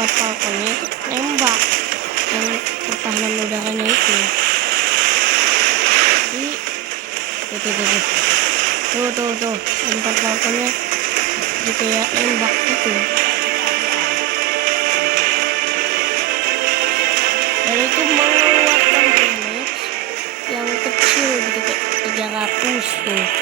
tempat falconnya itu nembak yang pertahanan udaranya itu. Tuh tempat falconnya gitu ya, nembak itu. Dan itu mengeluarkan damage yang kecil gitu, kayak 300 tuh.